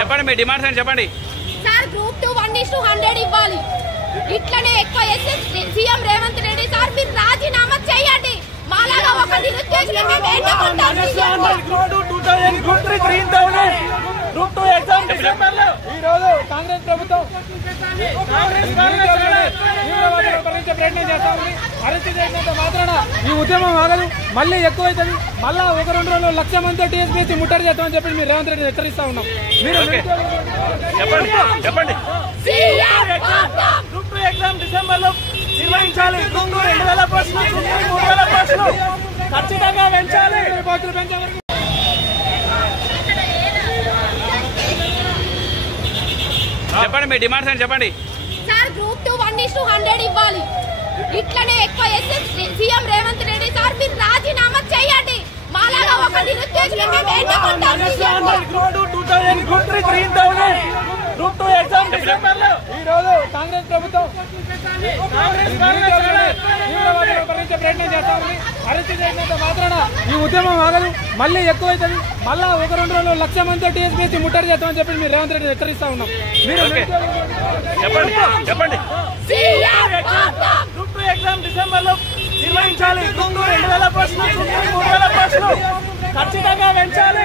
చెప్పండి మీ డిమాండ్స్ అని చెప్పండి సార్. గ్రూప్ 2 1:100 ఇవ్వాలి. ఇట్లనే ఎక్కువ సీఎం రేవంత్ రెడ్డి సార్ మీరు రాజీనామా చేయండి. మాలాగా ఒక నిరుద్యోగులు మేము ఏంటంటాం. గ్రూప్ 2 ఎగ్జామ్ డిసెంబర్ లో ఈ రోజు కాంగ్రెస్ ప్రభుత్వం ప్రయత్నం చేస్తామని అరెస్ట్ చేసినంత మాత్రాన ఈ ఉద్యమం ఆగదు, మళ్ళీ ఎక్కువైతుంది. మళ్ళా 1-2 రోజులు 1,00,000 మందితో టీఎస్పీసీ ముట్టడి చేస్తామని చెప్పి మీరు రేవంత్ రెడ్డి హెచ్చరిస్తా ఉన్నాం. మీరు చెప్పండి గ్రూప్ 2 ఎగ్జామ్ డిసెంబర్ లో నిర్వహించాలి. గ్రూప్ 2 2000 పోస్టులు, 3000 పోస్టులు ఖచ్చితంగా పెంచాలి. చెప్పండి మీ డిమాండ్స్ అని చెప్పండి సార్. గ్రూప్ 2 1:100 ఇవ్వాలి. ఇట్లనే ఎక్కువ సీఎం రేవంత్ రెడ్డి సార్ మీరు రాజీనామా చేయండి. మాలాగా ఒక నిరుద్యోగులు మేము ఏంటంటాం. గ్రూప్ 3 గ్రూప్ 2 ఎగ్జామ్ డిసెంబర్ లో ఈ రోజు కాంగ్రెస్ ప్రభుత్వం ప్రయత్నం చేస్తామని అరెస్ట్ చేసినంత మాత్రాన ఈ ఉద్యమం ఆగదు, మళ్ళీ ఎక్కువైతుంది. మళ్ళా 1-2 రోజులు 1,00,000 మందితో టీఎస్పీసీ ముట్టడి చేస్తామని చెప్పి మీరు రేవంత్ రెడ్డి హెచ్చరిస్తా ఉన్నాం. మీరు చెప్పండి గ్రూప్ 2 ఎగ్జామ్ డిసెంబర్ లో నిర్వహించాలి. గ్రూప్ 2 2000 పోస్టులు, 3000 పోస్టులు ఖచ్చితంగా పెంచాలి.